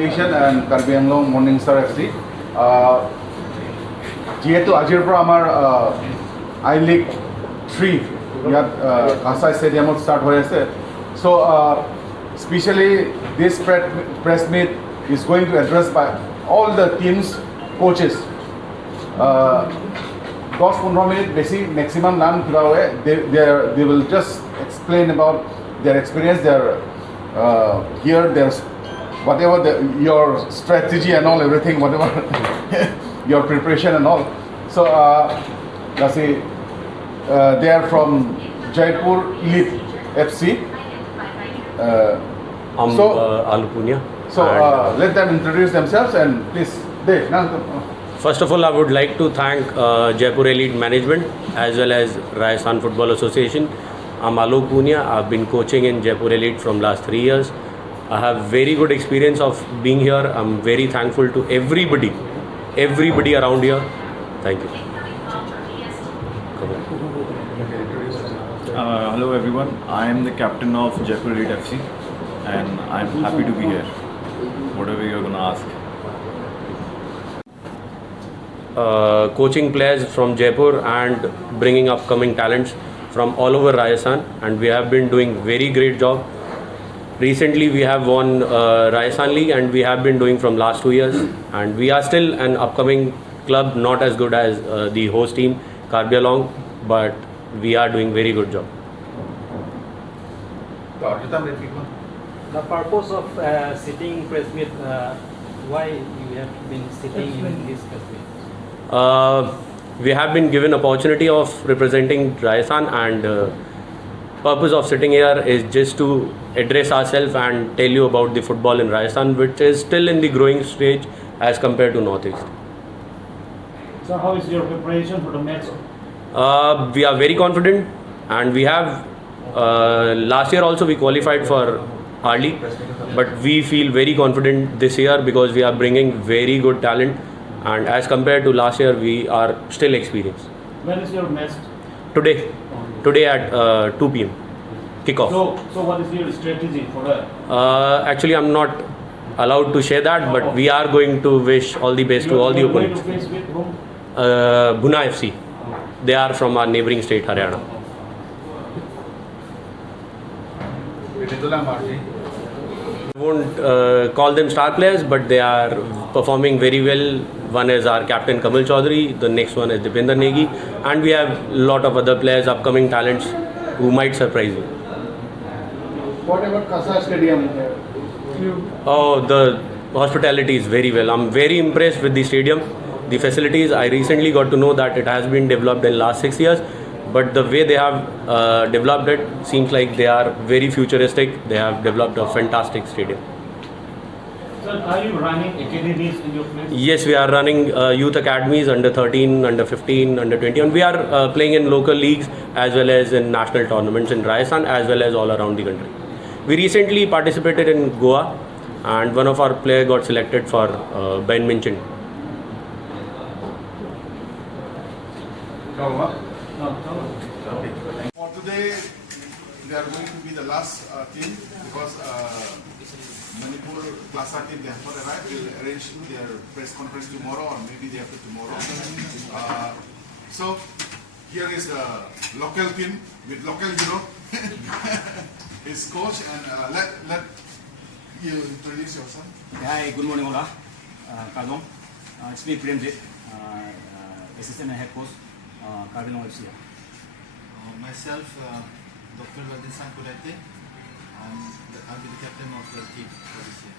Association and Karbi Anglong Morningstar FC. যিহেতু আজিৰ পৰা আমাৰ আই লিগ 3 ইয়াত কাছাই ষ্টেডিয়ামত ষ্টাৰ্ট হৈ আছে so' specially this press meet is going to address by all the teams coaches 10-15 minute বেছি মেক্সিমাম নাম কিবা হয় they will just explain about their experience, their here their whatever your strategy and all everything, whatever your preparation and all. So let's see, they are from Jaipur Elite FC. So Alu Punia. So let them introduce themselves and please. First of all, I would like to thank Jaipur Elite Management as well as Rajasthan Football Association. I'm Alok Punia. I've been coaching in Jaipur Elite from last 3 years. I have very good experience of being here. I'm very thankful to everybody around here. Thank you. Hello everyone. I am the captain of Jaipur Elite FC and I'm happy to be here. Whatever you're going to ask. Coaching players from Jaipur and bringing upcoming talents from all over Rajasthan, and we have been doing very great job. Recently we have won Rajasthan League and we have been doing from last 2 years, and we are still an upcoming club, not as good as the host team Karbi Anglong, but we are doing very good job. The purpose of sitting press meet, why you have been sitting in this press meet? We have been given opportunity of representing Rajasthan, and purpose of sitting here is just to address ourselves and tell you about the football in Rajasthan, which is still in the growing stage as compared to Northeast. So how is your preparation for the match? We are very confident, and we have last year also we qualified for our league, but we feel very confident this year because we are bringing very good talent, and as compared to last year we are still experienced. When is your match? Today at 2 p.m. kickoff. So what is your strategy for that? Actually I'm not allowed to share that, but we are going to wish all the best to all the opponents. You are going to face with whom? Guna FC. They are from our neighboring state Haryana. I won't call them star players, but they are performing very well. One is our captain Kamal Chaudhary, the next one is Dipender Negi, and we have a lot of other players, upcoming talents who might surprise you. What about Kasa Stadium? Oh, the hospitality is very well. I'm very impressed with the stadium, the facilities. I recently got to know that it has been developed in last 6 years, but the way they have developed it seems like they are very futuristic. They have developed a fantastic stadium. Sir, are you running academies in your place? Yes, we are running youth academies under 13, under 15, under 20, and we are playing in local leagues as well as in national tournaments in Rajasthan as well as all around the country. We recently participated in Goa, and one of our players got selected for Ben Minchin. For today, they are going to be the last team because Manipur Class A team, they have not arrived. They will arrange their press conference tomorrow or maybe day after tomorrow. So here is the local team with local hero, his coach, and let you introduce yourself. Hi, good morning, Ola. Kalong. It's me, Premjit, assistant and head coach, Karbi Anglong FC. Myself, Dr. Valdisan Kudate. I'll be the captain of the team for this year.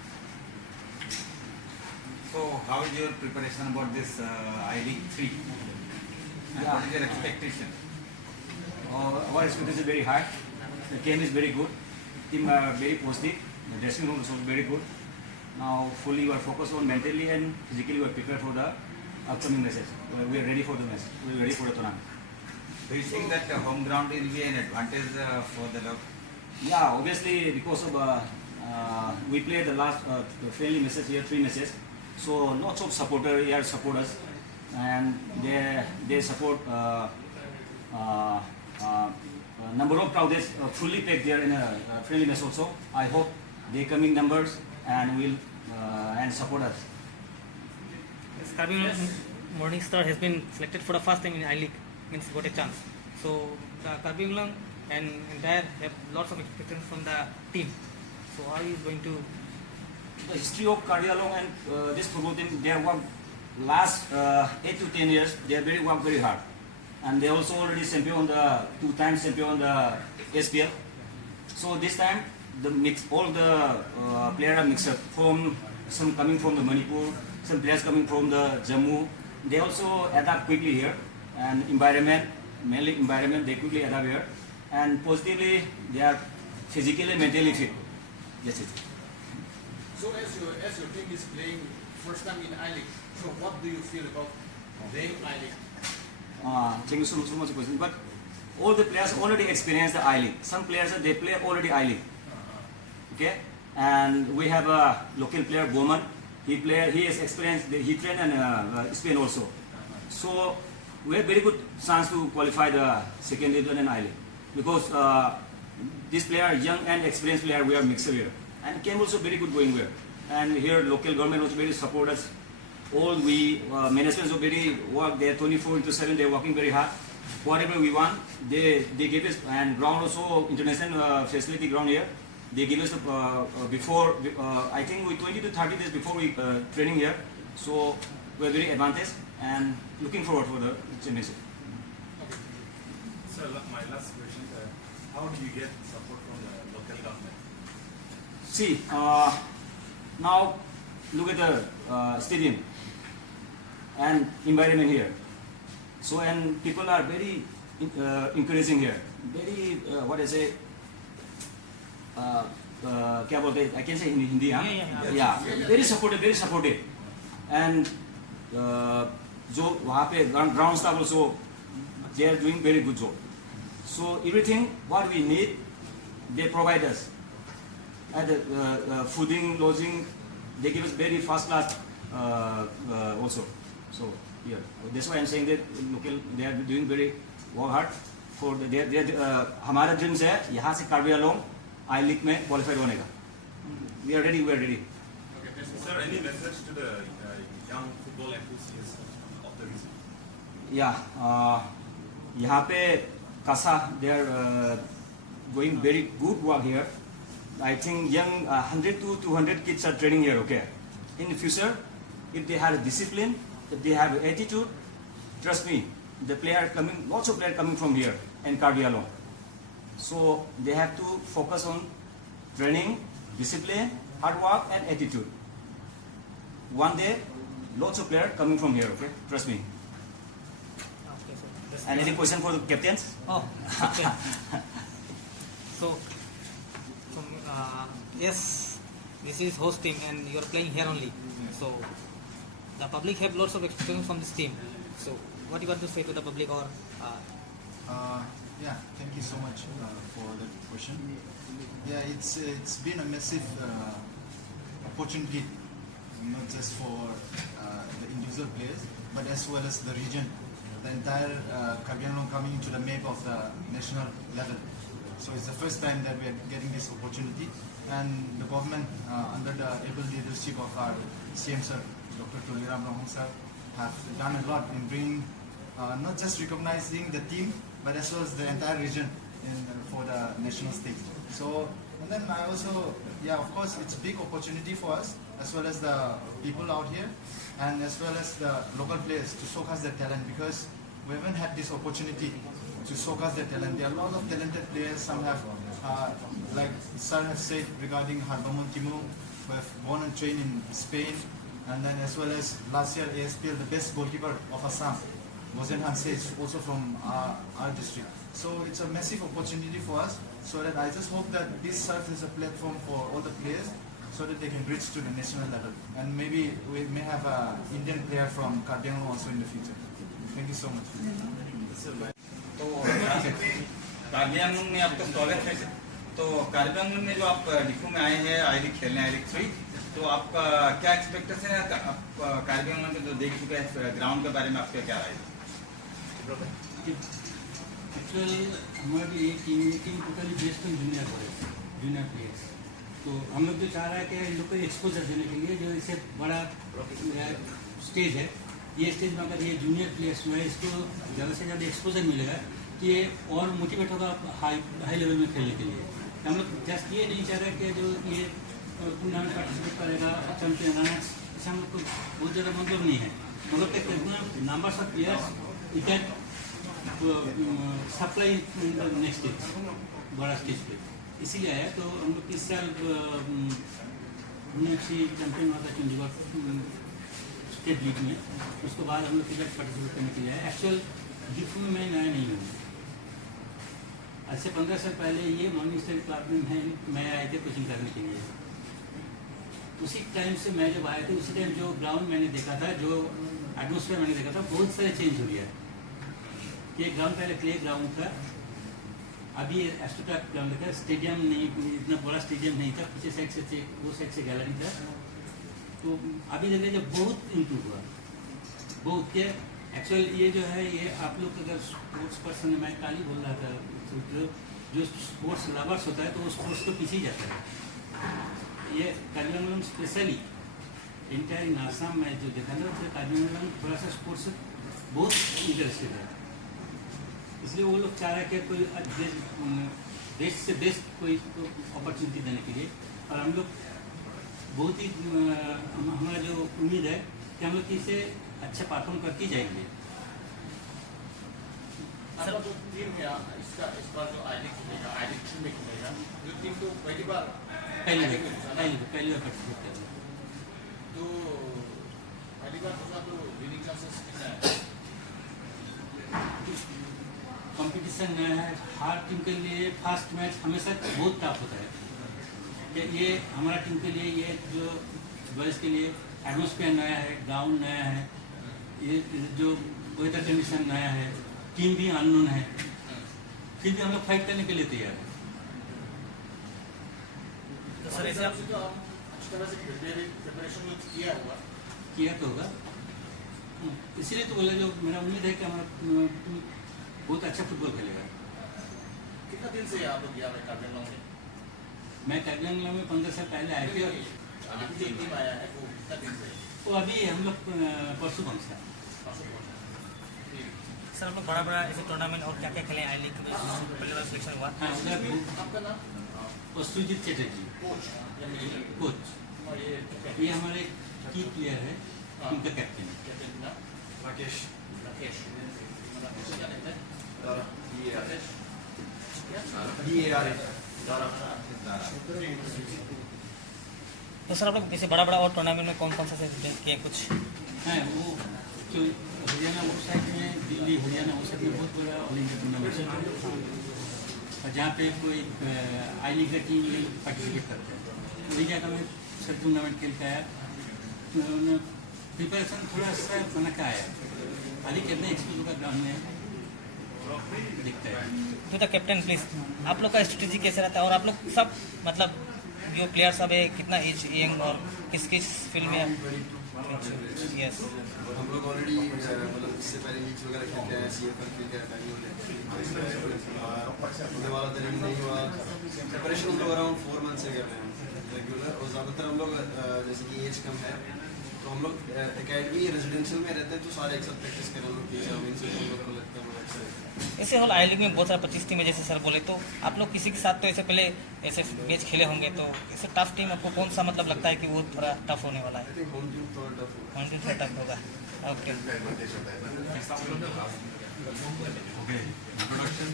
So, how is your preparation about this I-League 3? And what is your expectation? Our expectation is very high. The game is very good. Team are very positive. The dressing room is also very good. Now, fully we are focused on mentally and physically we are prepared for the upcoming matches. We are ready for the match. We are ready for the tournament. Do you think that the home ground will be an advantage for the club? Yeah, obviously because of we played the last friendly matches here, 3 matches. So lots of supporters here support us, and they support number of crowds fully packed there in a friendly match also. I hope they coming numbers and will and support us. Karbi Morning Star has been selected for the first time in I-League, means got a chance. So the Karbi Anglong and entire have lots of expectations from the team. So how is going to? The history of Karbi Anglong and this football team, they have worked last 8 to 10 years. They have worked very hard, and they also already champion the 2 times champion the SPL. So this time all the players are mixed up, from some coming from the Manipur, some players coming from the Jammu. They also adapt quickly here, and mainly environment, they quickly adapt here, and positively they are physically, mentally fit. That's it. So as your team is playing first time in I-League, so what do you feel about playing I-League? Thank you so much for the question. But all the players already experienced the I-League. Some players they play already I-League. Okay, and we have a local player Bowman. He has experience. He trained in Spain also. So we have very good chance to qualify the second division in I-League, because this player, young and experienced player, we are mixed here, and came also very good going here. And here local government also very support us. All we management also very work. They are 24/7. They are working very hard. Whatever we want, they give us, and ground also international facility ground here. They give us before I think we 20 to 30 days before we training here. So we are very advantaged and looking forward for the championship. Okay. So my last question: how do you get support from the local government? See, now look at the stadium and environment here. So, and people are very encouraging here. Very what I say. क्या बोलते हैं? I can say in Hindi, huh? Yeah. Very supportive. And जो वहाँ पे ground staff also, they are doing very good job. So everything what we need, they provide us. And fooding, lodging, they give us very first class also. So yeah, that's why I'm saying that local they are doing very hard for the हमारा dream है यहाँ से Karbi Anglong I-League में qualified होने का. We are ready. Okay. Sir, any message to the young football enthusiasts of the region? Yeah, यहाँ पे Kasa, they are going very good work here. I think young 100 to 200 kids are training here. Okay, in the future, if they have discipline, if they have attitude, trust me, lots of players coming from here and Karbi Anglong. So they have to focus on training, discipline, hard work, and attitude. One day, lots of players coming from here. Okay, trust me. Okay, so And any question for the captains? Oh, okay. So yes, this is host team, and you are playing here only. So the public have lots of expectations from this team. So what you want to say to the public, or? Yeah, thank you so much for the question. Yeah, it's been a massive opportunity, not just for the individual players, but as well as the region, the entire Karbi Anglong coming into the map of the national level. So it's the first time that we are getting this opportunity, and the government, under the able leadership of our CM sir, Dr. Tuliram Rahong sir, have done a lot in bringing, not just recognizing the team, but as well as the entire region for the national stage. So, and then I also, yeah, of course, it's a big opportunity for us, as well as the people out here, and as well as the local players to showcase their talent, because we haven't had this opportunity to showcase their talent. There are a lot of talented players. Some have, like Sir has said regarding Harbamon Timu, who have born and trained in Spain, and then as well as last year ASPL, the best goalkeeper of Assam, Bozen Hanse, is also from our district. So it's a massive opportunity for us, so that I just hope that this serves as a platform for all the players, so that they can reach to the national level. And maybe we may have an Indian player from Karbi Anglong also in the future. Thank you so much. तो कार्बी आंगलोंग में आपका स्वागत है। तो कार्बी आंगलोंग में जो आप डिफू में आए हैं I-League खेलने, I-League 3, तो आपका क्या एक्सपेक्टेशन है? आप कार्बी आंगलोंग में जो देख चुके हैं ग्राउंड के बारे में आपका क्या राय है? एक्चुअली हमारी team totally based on junior players. तो हम लोग जो चाह रहा है कि इन लोग को एक्सपोजर देने के लिए जो इससे बड़ा स्टेज है, ये स्टेज में अगर ये जूनियर प्लेयर्स जो है इसको ज़्यादा से ज़्यादा एक्सपोजर मिलेगा कि ये और मोटिवेट होगा हाई लेवल में खेलने के लिए। हम लोग जस्ट ये नहीं चाह रहे कि जो ये टूर्नामेंट पार्टिसिपेट करेगा चैंपियन आना, इससे हम लोग को बहुत ज़्यादा मतलब नहीं है। मतलब कि numbers of players you can supply next stage, बड़ा स्टेज पे इसीलिए आया। तो हम लोग इस साल चैंपियन हुआ था चंडीगढ़ स्टेट लीग में, उसके बाद हम लोग क्रिकेट पार्टिसिपेट करने के लिए आए। एक्चुअल डिफू में मैं नया नहीं हूँ, आज से 15 साल पहले ये मॉर्निंग स्टार क्लब में मैं आए थे कोचिंग करने के लिए। उसी टाइम से मैं जब आए थे उसी टाइम जो ग्राउंड मैंने देखा था, जो एटमोसफेयर मैंने देखा था, बहुत सारे चेंज हो गया है। ये ग्राउंड पहले क्ले ग्राउंड था, अभी एस्ट्रोटर्फ ग्राउंड का स्टेडियम नहीं, इतना बड़ा स्टेडियम नहीं था, पीछे साइड से वो साइड से गैलरी था। तो अभी देखिए जब बहुत इम्प्रूव हुआ, बहुत के एक्चुअल ये जो है ये आप लोग अगर स्पोर्ट्स पर्सन, मैं कल ही बोल रहा था, जो स्पोर्ट्स लवर्स होता है तो वो स्पोर्ट्स तो पीछे ही जाता है। ये कार्बी स्पेशली इंटायर इन आसाम में जो देखा था तो कार्बी थोड़ा सा स्पोर्ट्स बहुत इंटरेस्टेड है, इसलिए वो लोग चाह रहे हैं कि कोई देश से बेस्ट कोई अपॉर्चुनिटी देने के लिए। और हम लोग बहुत ही हमारा जो उम्मीद है कि हम लोग इसे अच्छा परफॉर्म करके जाएंगे। आपका जो टीम है इस बार जो आई लीग खेलेगा, आई लीग 2 में खेलेगा, जो टीम तो पहली बार पहली बार पार्टिसिपेट कर रहे हैं, तो पहली बार होगा तो विनिंग चांसेस कितना है? कंपटीशन नया है, हर टीम के लिए फर्स्ट मैच हमेशा बहुत टफ होता है। ये हमारा टीम के लिए, ये जो बॉयज़ के लिए एटमोसफेयर नया है, ग्राउंड नया है, ये जो वेदर कंडीशन नया है, टीम भी अननोन है, फिर भी हम लोग फाइट करने के लिए तैयार है। तो सर ऐसे आपसे तो आप अच्छी तरह से प्रिपरेशन किया होगा, इसीलिए तो बोले, जो मेरा उम्मीद है कि हमारा बहुत अच्छा फुटबॉल खेलेगा। कितना दिन से आप लोग यहाँ कार्बी में? मैं कार्बी में 15 साल पहले आए थे। अभी जो टीम आया है वो कितना दिन से? वो अभी हम लोग परसों पहुँचा। सर हम लोग बड़ा ऐसे टूर्नामेंट और क्या क्या खेले आई लीग में पहले बार सिलेक्शन हुआ? हाँ, उधर आपका नाम? सुजीत चटर्जी कोच। ये हमारे की प्लेयर है, उनका कैप्टन है राकेश। तो सर आप लोग जैसे बड़ा और टूर्नामेंट में कौन सा से किए कुछ? है वो जो हरियाणा वो साइड में, दिल्ली हरियाणा वो साइड में बहुत बड़ा ऑल इंडिया टूर्नामेंट है, और जहाँ पे कोई आई लीग का टीम पार्टिसिपेट करते हैं। वही जगह में सर टूर्नामेंट खेल के आया, प्रिपरेशन थोड़ा सा बना के आया, अभी कितना एक्सपीरियंस का ग्राउंड में दिखता है। तो द कैप्टन प्लीज, आप लोग का स्ट्रेटेजी कैसे रहता है और आप लोग सब मतलब जो प्लेयर सब है कितना एज यंग और किस फील्ड में? यस, हम लोग ऑलरेडी मतलब इससे पहले लीग्स वगैरह खेलते हैं, CFL खेलते हैं, होने वाला तो नहीं हुआ। प्रिपरेशन हम लोग अराउंड 4 मंथ से कर रहे हैं रेगुलर, और ज़्यादातर हम लोग जैसे कि एज कम है तो हम लोग एकेडमी रेजिडेंशियल में रहते हैं, तो सारे एक साथ प्रैक्टिस करें हम लोग, इनसे हम लोग को लगता है बहुत अच्छा है। ऐसे होल आई लीग में बहुत सारा 25 टीम है जैसे सर बोले, तो आप लोग किसी के साथ तो ऐसे पहले ऐसे मैच खेले होंगे, तो ऐसे टफ टीम आपको कौन सा मतलब लगता है कि वो थोड़ा टफ होने वाला है? होम टीम थोड़ा टफ होगा। होम टीम थोड़ा टफ होगा। Okay, Okay, introduction.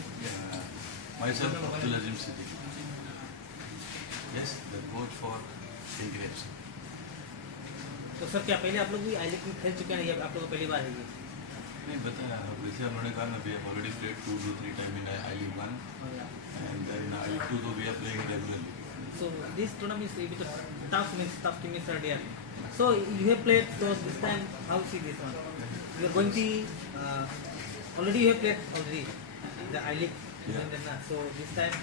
Myself, Abdul Azim Siddiqui. Yes, the coach for St. Grapes. तो सर क्या पहले आप लोग भी आई लीग में खेल चुके हैं या आप लोग को पहली बार है ये? नहीं बताया, वैसे हम लोगों ने कहा ना, we have already played 2 to 3 times in I League 1 and then I League 2, so we are playing regularly. So this tournament is a bit tough team is there. So you have played, so this time how see this one? You are going to already you have played the I League. Yeah. So this time.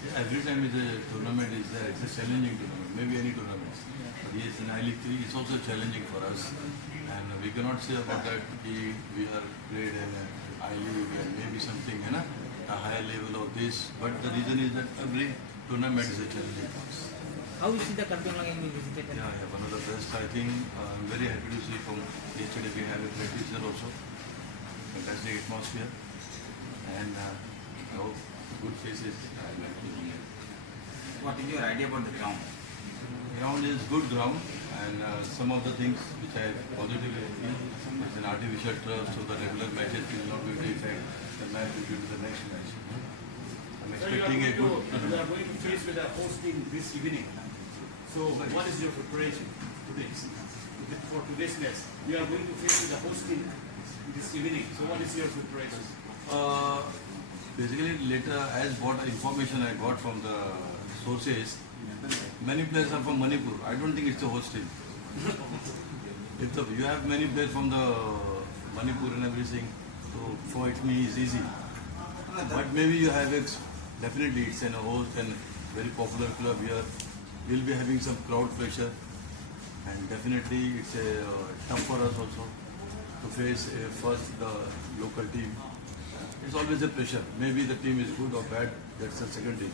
Yeah, every time is a tournament is there. It's a challenging tournament. Maybe any tournament. But yes, in I League 3, it's also challenging for us. And we cannot say about that we are played in I League and maybe something, a higher level of this. But the reason is that every tournament is a challenging task. How you see the Karbi Anglong being visited? Yeah, one of the best. I think I'm very happy to see from yesterday we have a practice here also. Fantastic atmosphere and good faces. I like to see it. What is your idea about the ground? Ground is good ground and some of the things which I positively feel is an artificial turf so the regular matches will not be able to affect the match due to the next match. I'm expecting a good. You are going to face with a host team this evening. So what is your preparation for today's match? You are going to face with a host team this evening. So what is your preparation? Basically, later, as what information I got from the sources, many players are from Manipur. I don't think it's a host team. You have many players from the Manipur and everything, so for me it's easy. But maybe you have definitely it's a host and very popular club here. We'll be having some crowd pressure, and definitely it's tough for us also to face first the local team. It's always a pressure. Maybe the team is good or bad, that's the second thing.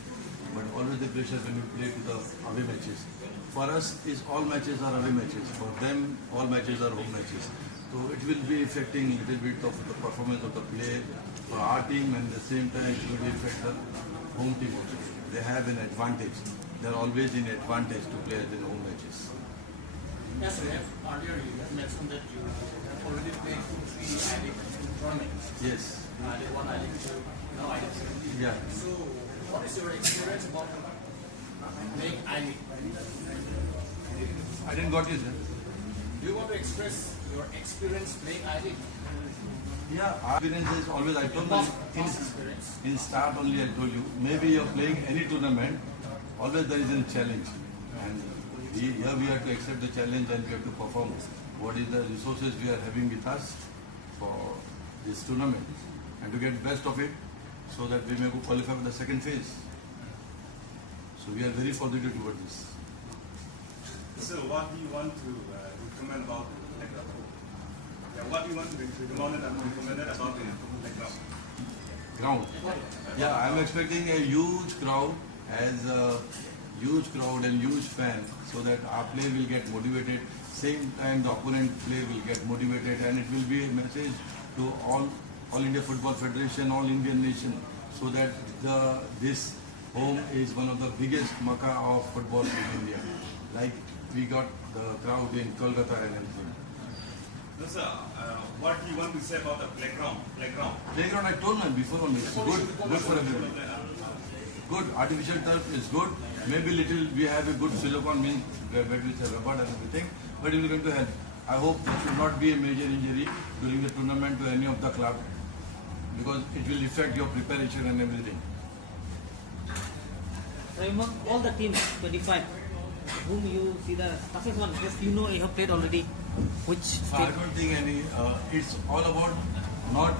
But always the pressure when you play to the away matches. For us, all matches are away matches. For them, all matches are home matches. So it will be affecting a little bit of the performance of the player for our team, and at the same time it will affect the home team also. They have an advantage. They're always in advantage to play in home matches. Yes, earlier you mentioned that you have already played 2-3 I-League tournaments. Yes. I-League 1, I-League 2, now I-League 17. Yeah. So what is your experience about playing I-League? I didn't got you, sir. Do you want to express your experience playing I-League? Yeah, our experience is always, I told you, in start only I told you, maybe you're playing any tournament, always there is a challenge. And here we have to accept the challenge and we have to perform what is the resources we are having with us for this tournament. And to get best of it so that we may go qualify for the second phase. So we are very positive towards this. So what do you want to recommend about the ground? Yeah, what do you want to recommend about the ground? Ground. Yeah, I'm expecting a huge crowd as a huge crowd and huge fan so that our play will get motivated. Same time the opponent play will get motivated and it will be a message to all India Football Federation, all Indian nation so that this home is one of the biggest Makkah of football in India. Like we got the crowd in Kolkata and everything. No, sir, what do you want to say about the playground? Playground, I told you before only, it's good for everybody. Good, artificial turf is good. Maybe little, we have a good silicon, means batteries are rubber and everything, but it will going to help. I hope it should not be a major injury during the tournament to any of the club because it will affect your preparation and everything. So among all the teams, 25, whom you see the toughest one, because you know you have played already, which state? I don't think any, it's all about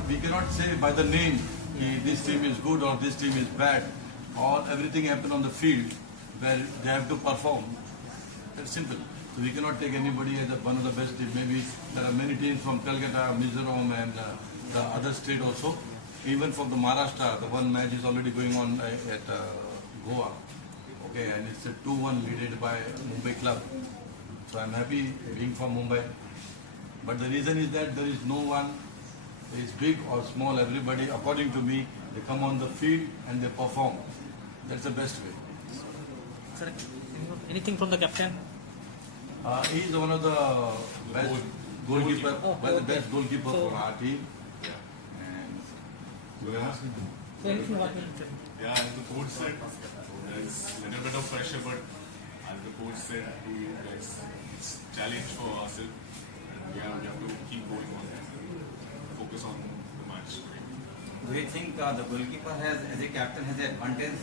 we cannot say by the name, this team is good or this team is bad. Everything happens on the field where they have to perform. That's simple. So we cannot take anybody as one of the best teams. Maybe there are many teams from Calcutta, Mizoram and the other state also. Even from the Maharashtra, the one match is already going on at Goa. Okay, and it's a 2-1 leaded by Mumbai club. So I'm happy being from Mumbai. But the reason is that there is no one, is big or small, everybody, according to me, they come on the field and they perform. That's the best way. Sir, anything from the captain? He is one of the best goalkeeper, the best goalkeeper So- for our team. And So anything what you say? Yeah, as the coach said, there's a little bit of pressure, but as the coach said to you guys, it's a challenge for ourselves. And we have to keep going on that. Focus on the match. Do you think the goalkeeper has, as a captain, has an advantage?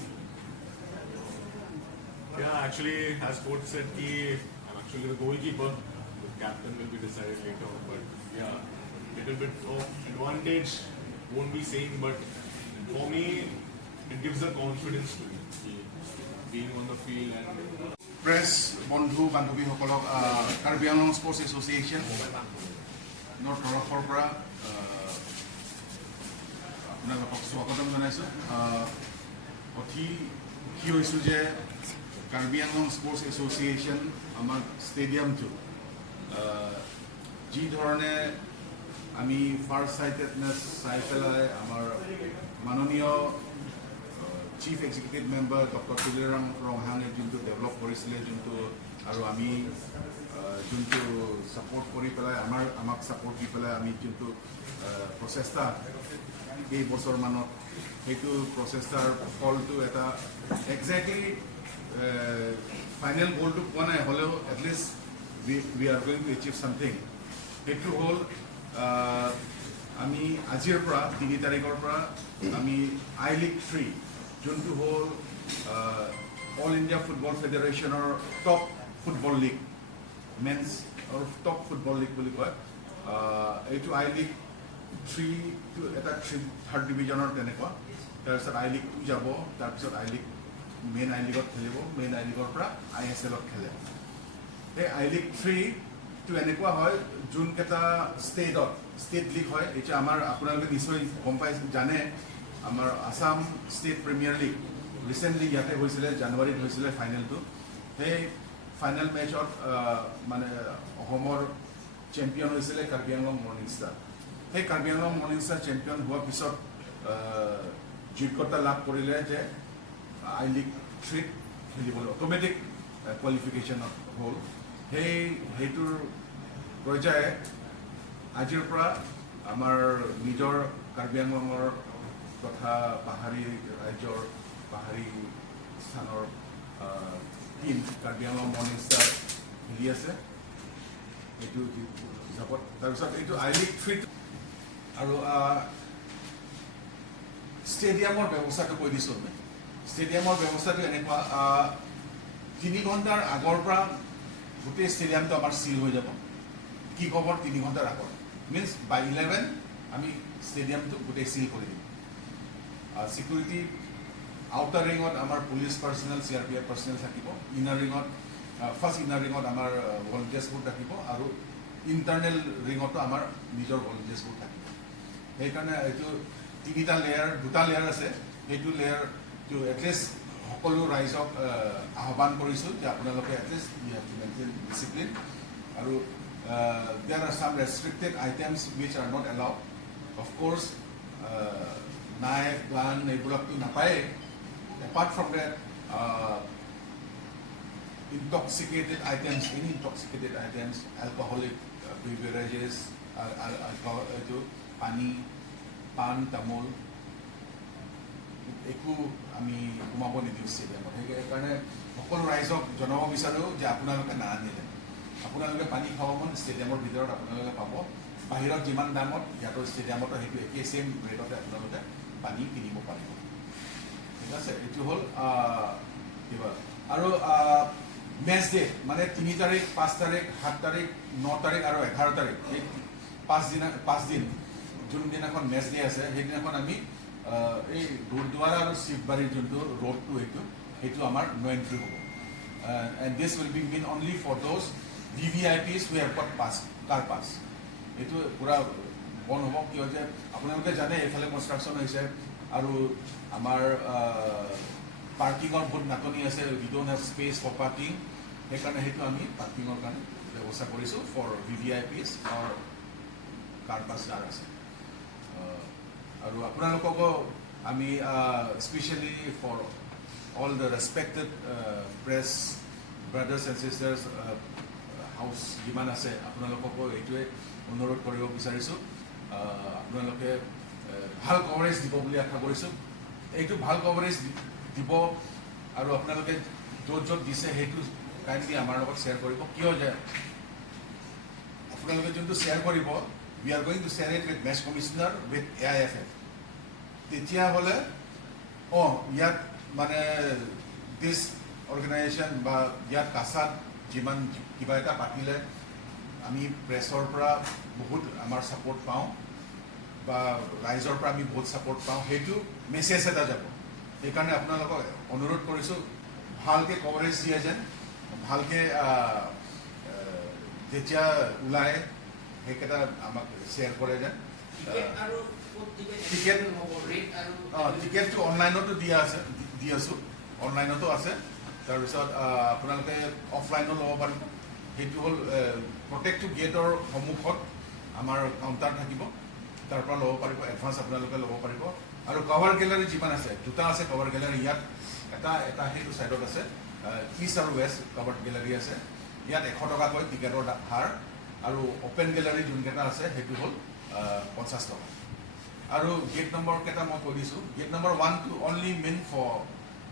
Yeah, actually, as coach said, I'm actually the goalkeeper. The captain will be decided later on. But yeah, little bit of advantage, won't be saying, but for me, it gives the confidence to me. Being on the field and press বন্ধু বান্ধৱীসকলক Karbi Anglong sports association তৰফৰ পৰা আপোনালোকক স্বাগতম জনাইছোঁ। অতি সুখী হৈছোঁ যে কাৰ্বি আংলং স্পৰ্টছ এছ'চিয়েশ্যন আমাৰ ষ্টেডিয়ামটো যি ধৰণে আমি ফাৰ্ষ্ট চাইটেডনেছ চাই পেলাই আমাৰ মাননীয় chief executive member doctor Tuliram Ronghang যোনটো ডেভেলপ কৰিছিলে যোনটো আৰু আমি যোনটো ছাপৰ্ট কৰি পেলাই আমাক ছাপৰ্ট দি পেলাই আমি যোনটো প্ৰচেষ্টা এই বছৰমানত সেইটো প্ৰচেষ্টাৰ ফলটো এটা একজেক্টলি ফাইনেল গ'লটো পোৱা নাই হ'লেও at least we are going to achieve something. সেইটো হ'ল আমি আজিৰ পৰা 3 তাৰিখৰ পৰা আমি আই লিগ 3 যোনটো হ'ল অল ইণ্ডিয়া ফুটবল ফেডাৰেশ্যনৰ টপ ফুটবল লীগ মেন্স আৰু টপ ফুটবল লীগ বুলি কয় এইটো আই লিগ 3 টো এটা 3rd ডিভিজনৰ তেনেকুৱা তাৰপিছত আই লিগ 2 যাব তাৰপিছত আই লিগ মেইন আই লিগত খেলিব মেইন আই লিগৰ পৰা ISL ত খেলে এই আই লিগ 3 টো এনেকুৱা হয় যোনকেইটা ষ্টেট লীগ হয় এতিয়া আমাৰ আপোনালোকে নিশ্চয় গম পাই জানে আমাৰ Assam state premier League recently ইয়াতে হৈছিলে জানুৱাৰীত হৈছিলে ফাইনেলটো সেই ফাইনেল মেচত মানে অসমৰ চেম্পিয়ন হৈছিলে কাৰ্বি আংলং মৰ্ণিং ষ্টাৰ সেই Karbi Anglong morning star champion হোৱাৰ পিছত যোগ্যতা লাভ কৰিলে যে আই লিগ 3 খেলিবলৈ অট'মেটিক কোৱালিফিকেশ্যনত হ'ল সেইটোৰ পৰ্যায়ে আজিৰ পৰা আমাৰ নিজৰ কাৰ্বি আংলঙৰ তথা পাহাৰী ৰাজ্যৰ পাহাৰী স্থানৰ team Karbi Anglong morning star খেলি আছে এইটো হিচাপত তাৰপিছত এইটো আই লিগ 3 আৰু ষ্টেডিয়ামৰ ব্যৱস্থাটো কৈ দিছোঁ আমি ষ্টেডিয়ামৰ ব্যৱস্থাটো এনেকুৱা 3 ঘণ্টাৰ আগৰ পৰা গোটেই ষ্টেডিয়ামটো আমাৰ চিল হৈ যাব কি খবৰ 3 ঘণ্টাৰ আগত মিনছ বাই 11 আমি ষ্টেডিয়ামটো গোটেই চিল কৰি দিম সিকিউৰিটি আউটাৰ ৰিঙত আমাৰ পুলিচ পাৰ্চনেল CRPF পাৰ্চনেল থাকিব ইনাৰ ৰিঙত ফাৰ্ষ্ট ইনাৰ ৰিঙত আমাৰ ভলণ্টিয়াৰ্ছবোৰ থাকিব আৰু ইণ্টাৰনেল ৰিঙতো আমাৰ নিজৰ ভলণ্টিয়াৰ্ছবোৰ থাকিব সেইকাৰণে এইটো 2টা লেয়াৰ আছে সেইটো লেয়াৰটো এটলিষ্ট সকলো ৰাইজক আহ্বান কৰিছোঁ যে আপোনালোকে at least you have to maintain discipline আৰু there are some restricted items which are not allowed of course knife gun এইবিলাকতো নাপায়েই apart from that intoxicated items, any intoxicated items, alcoholic beverages, pani, pan, tamol, একো আমি কমাব নিদিওঁ ষ্টেডিয়ামত সেইকাৰণে সকলো ৰাইজক জনাব বিচাৰোঁ যে আপোনালোকে নাআনিলে আপোনালোকে পানী খাব মন ষ্টেডিয়ামৰ ভিতৰত আপোনালোকে পাব বাহিৰত যিমান দামত ইয়াতৰ ষ্টেডিয়ামতো সেইটো একেই ছেইম ৰেটতে আপোনালোকে পানী কিনিব পাৰিব ঠিক আছে এইটো হ'ল কিবা আৰু মেচ ডে মানে 3 তাৰিখ 5 তাৰিখ 7 তাৰিখ 9 তাৰিখ আৰু 11 তাৰিখ এই 5 দিন যোনদিনাখন মেচ ডে আছে সেইদিনাখন আমি এই গুৰুদ্বাৰা আৰু শিৱবাৰীৰ যোনটো ৰোডটো সেইটো আমাৰ নো এণ্ট্ৰি হ'ব and this will be mean only for those VVIPs who have got pass car pass এইটো পূৰা বন্ধ হ'ব কিয় যে আপোনালোকে জানে এইফালে কনষ্ট্ৰাকশ্যন হৈছে আৰু আমাৰ পাৰ্কিঙৰ বহুত নাটনি আছে we don't have space for parking সেইকাৰণে সেইটো আমি পাৰ্কিঙৰ কাৰণে ব্যৱস্থা কৰিছোঁ ফৰ VVIPs আৰু কাৰ পাছ যাৰ আছে আৰু আপোনালোককো আমি specially for all the respected press brothers and sisters house যিমান আছে আপোনালোককো এইটোৱে অনুৰোধ কৰিব বিচাৰিছোঁ আপোনালোকে ভাল কভাৰেজ দিব বুলি আশা কৰিছোঁ এইটো ভাল কভাৰেজ দিব আৰু আপোনালোকে য'ত দিছে সেইটো কাইণ্ডলি আমাৰ লগত শ্বেয়াৰ কৰিব কিয় যে আপোনালোকে যোনটো শ্বেয়াৰ কৰিব we are going to share it with Match Commissioner with AIFF তেতিয়াহ'লে ইয়াত মানে দিছ অৰ্গেনাইজেশ্যন বা ইয়াত কাছাত যিমান কিবা এটা পাতিলে আমি প্ৰেছৰ পৰা বহুত আমাৰ ছাপোৰ্ট পাওঁ বা ৰাইজৰ পৰা আমি বহুত ছাপোৰ্ট পাওঁ সেইটো মেছেজ এটা যাব সেইকাৰণে আপোনালোকক অনুৰোধ কৰিছোঁ ভালকৈ কভাৰেজ দিয়ে যেন ভালকৈ যেতিয়া ওলায় সেইকেইটা আমাক শ্বেয়াৰ কৰে যেন টিকেটটো অনলাইনতো দি আছোঁ অনলাইনতো আছে তাৰপিছত আপোনালোকে অফলাইনো ল'ব পাৰিব সেইটো হ'ল প্ৰত্যেকটো গেটৰ সন্মুখত আমাৰ কাউণ্টাৰ থাকিব তাৰ পৰা ল'ব পাৰিব এডভান্স আপোনালোকে ল'ব পাৰিব আৰু কভাৰ গেলাৰী যিমান আছে দুটা আছে কভাৰ গেলাৰী ইয়াত এটা সেইটো ছাইডত আছে ইষ্ট আৰু ৱেষ্ট কভাৰ গেলাৰী আছে ইয়াত 100 টকাকৈ টিকেটৰ হাৰ আৰু অপেন গেলাৰী যোনকেইটা আছে সেইটো হ'ল 50 টকা আৰু গেট নম্বৰ কেইটা মই কৈ দিছোঁ gate number 1 to only men for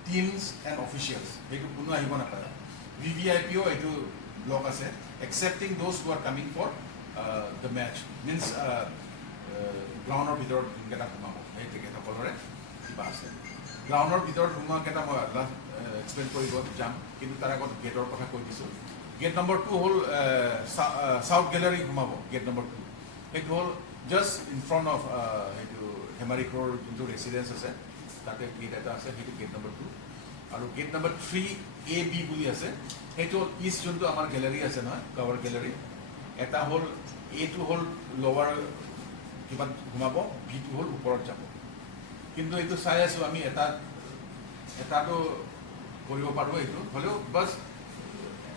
teams and officials সেইটো কোনো আহিব নাপায় VVIPও এইটো ব্লক আছে excepting those who are coming for the match means গ্ৰাউণ্ডৰ ভিতৰত যোনকেইটা সোমাব সেই তেখেতসকলৰে কিবা আছে গ্ৰাউণ্ডৰ ভিতৰত সোমোৱাকেইটা মই এক্সপ্লেইন কৰিব যাম কিন্তু তাৰ আগত গেটৰ কথা কৈ দিছোঁ গেট নম্বৰ 2 হ'ল চাউথ গেলাৰী সোমাব গেট নম্বৰ 2 সেইটো হ'ল জাষ্ট ইন ফ্ৰণ্ট অফ সেইটো হেমাৰিক্ৰৰ যোনটো ৰেচিডেঞ্চ আছে তাতে গেট এটা আছে সেইটো গেট নম্বৰ 2 আৰু গেট নম্বৰ 3AB বুলি আছে সেইটো ইষ্ট যোনটো আমাৰ গেলাৰী আছে নহয় কভাৰ গেলাৰী এটা হ'ল এটো হ'ল লোৱাৰ কিবা সোমাব বিটো হ'ল ওপৰত যাব কিন্তু এইটো চাই আছোঁ আমি এটাটো কৰিব পাৰোঁ এইটো হ'লেও বাছ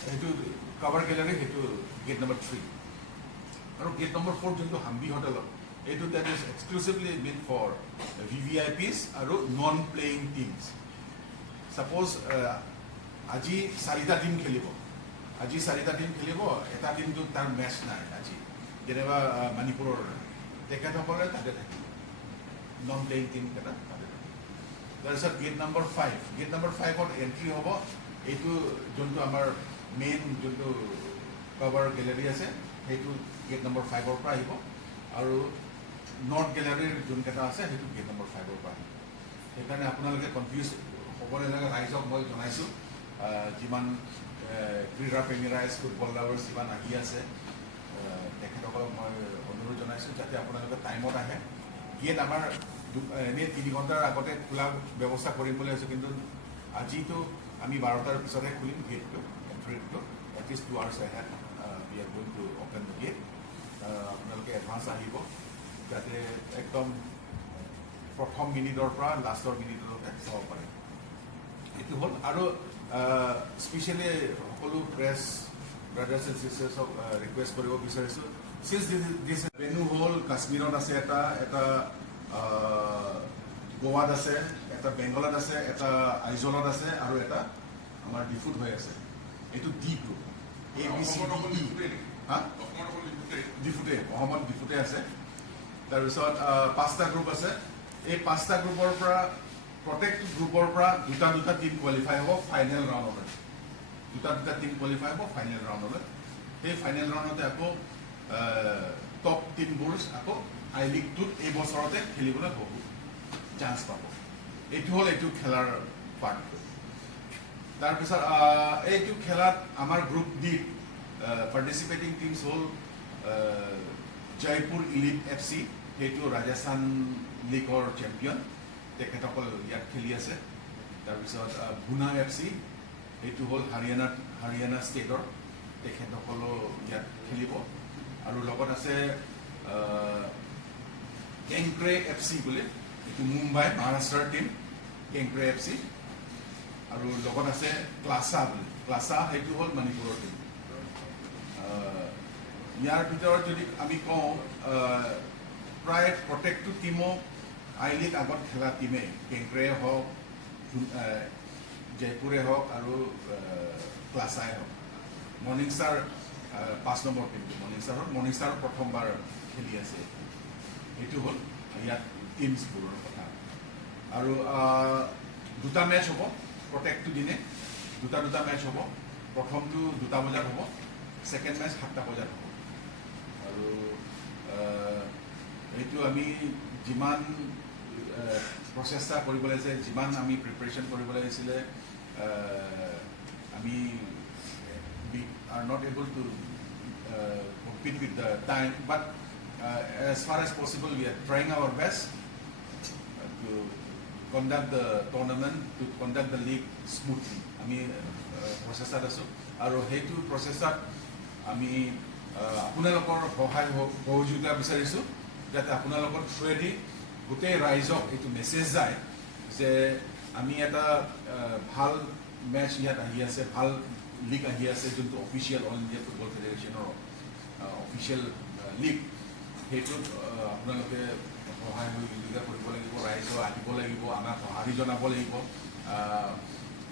সেইটো কভাৰ গেলাৰী সেইটো গেট নম্বৰ 3 আৰু গেট নম্বৰ 4 যোনটো হাম্বি হোটেলত এইটো that is exclusively made for VVIPs আৰু নন প্লেয়িং টিমছ সাপোজ আজি 4টা টিম খেলিব এটা টিমটো তাৰ মেচ নাই আজি যেনেবা মণিপুৰৰ তেখেতসকলে তাতে থাকিব নন প্লেয়িং টিম কেইটা তাতে থাকিব তাৰপিছত গেট নম্বৰ 5 গেট নম্বৰ 5ত এণ্ট্ৰি হ'ব এইটো যোনটো আমাৰ মেইন যোনটো কভাৰ গেলাৰী আছে সেইটো গেট নম্বৰ 5ৰ পৰা আহিব আৰু নৰ্থ গেলাৰীৰ যোনকেইটা আছে সেইটো গেট নম্বৰ 5ৰ পৰা আহিব সেইকাৰণে আপোনালোকে কনফিউজ হ'ব নালাগে ৰাইজক মই জনাইছোঁ যিমান ক্ৰীড়া প্ৰেমী ৰাইজ ফুটবল লাভাৰ্ছ যিমান আহি আছে তেখেতসকলক মই অনুৰোধ জনাইছোঁ যাতে আপোনালোকে টাইমত আহে গেট আমাৰ এনেই 3 ঘণ্টাৰ আগতে খোলা ব্যৱস্থা কৰিম বুলি আছোঁ কিন্তু আজিতো আমি 12টাৰ পিছতহে খুলিম গেটটো এণ্ট্ৰিটো at least 2 hours ahead we are going to open the gate আপোনালোকে এডভান্স আহিব যাতে একদম প্ৰথম মিনিটৰ পৰা লাষ্টৰ মিনিটলৈকে চাব পাৰে এইটো হ'ল আৰু স্পেচিয়েলি সকলো প্ৰেছ ব্ৰাদাৰ্ছ এণ্ড চিষ্টাৰ্ছক ৰিকুৱেষ্ট কৰিব বিচাৰিছোঁ চিন্স দিছ ভেনু হ'ল কাশ্মীৰত আছে এটা গোৱাত আছে এটা বেংগলত আছে এটা আইজলত আছে আৰু এটা আমাৰ ডিফুত হৈ আছে এইটো ডি গ্ৰুপ ABCDE ডিফুটে অসমত ডিফুটে আছে তাৰপিছত 5টা গ্ৰুপ আছে এই 5টা গ্ৰুপৰ পৰা প্ৰত্যেকটো গ্ৰুপৰ পৰা দুটা টিম কোৱালিফাই হ'ব ফাইনেল ৰাউণ্ডলৈ দুটা টিম কোৱালিফাই হ'ব ফাইনেল ৰাউণ্ডলৈ সেই ফাইনেল ৰাউণ্ডতে আকৌ টপ টিমবোৰ আকৌ আই লিগ 2ত এই বছৰতে খেলিবলৈ বহুত চান্স পাব এইটো হ'ল এইটো খেলাৰ পাৰ্ট তাৰপিছত এইটো খেলাত আমাৰ গ্ৰুপ ডি পাৰ্টিচিপেটিং টিমছ হ'ল জয়পুৰ ইলিট FC সেইটো ৰাজস্থান লীগৰ চেম্পিয়ন তেখেতসকল ইয়াত খেলি আছে তাৰপিছত গুনা FC এইটো হ'ল হাৰিয়ানা ষ্টেটৰ তেখেতসকলো ইয়াত খেলিব আৰু লগত আছে কেংক্ৰে FC বুলি এইটো মুম্বাই মহাৰাষ্ট্ৰৰ টিম কেংক্ৰে FC আৰু লগত আছে ক্লাছা বুলি ক্লাছা সেইটো হ'ল মণিপুৰৰ টিম ইয়াৰ ভিতৰত যদি আমি কওঁ প্ৰায় প্ৰত্যেকটো টিমো আই লিগ আগত খেলা টিমে কেংক্ৰে হওক জয়পুৰে হওক আৰু ক্লাছাই হওক মৰ্ণিং ষ্টাৰ 5 নম্বৰ টিমটো মৰ্ণিং ষ্টাৰ প্ৰথমবাৰ খেলি আছে এইটো হ'ল ইয়াত টিমছবোৰৰ কথা আৰু দুটা মেচ হ'ব প্ৰত্যেকটো দিনে দুটা মেচ হ'ব প্ৰথমটো 2টা বজাত হ'ব ছেকেণ্ড মেচ 7টা বজাত হ'ব আৰু এইটো আমি যিমান প্ৰচেষ্টা কৰিব লাগিছে যিমান আমি প্ৰিপাৰেশ্যন কৰিব লাগিছিলে আমি we are not able to compete with the time but as far as possible we are trying our best to conduct the tournament to conduct the league smoothly আমি প্ৰচেষ্টাত আছোঁ আৰু সেইটো প্ৰচেষ্টাত আমি আপোনালোকৰ সহায় সহযোগিতা বিচাৰিছোঁ যাতে আপোনালোকৰ থ্ৰুৱেদি গোটেই ৰাইজক এইটো মেছেজ যায় যে আমি এটা ভাল মেচ ইয়াত আহি আছে, ভাল লীগ আহি আছে, যোনটো অফিচিয়েল অল ইণ্ডিয়া ফুটবল ফেডাৰেশ্যনৰ অফিচিয়েল লীগ। সেইটোত আপোনালোকে সহায় সহযোগিতা কৰিব লাগিব, ৰাইজৰ আহিব লাগিব, আমাক সঁহাৰি জনাব লাগিব।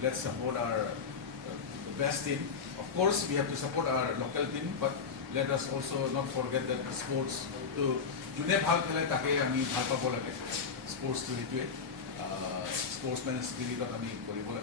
Let's support our best team. Of course, we have to support our local team, but let us also not forget that sports to যোনে ভাল খেলে তাকে আমি ভাল পাব লাগে। স্পৰ্টছটো সেইটোৱে স্পৰ্টছমেন স্পিৰিটত আমি কৰিব লাগে।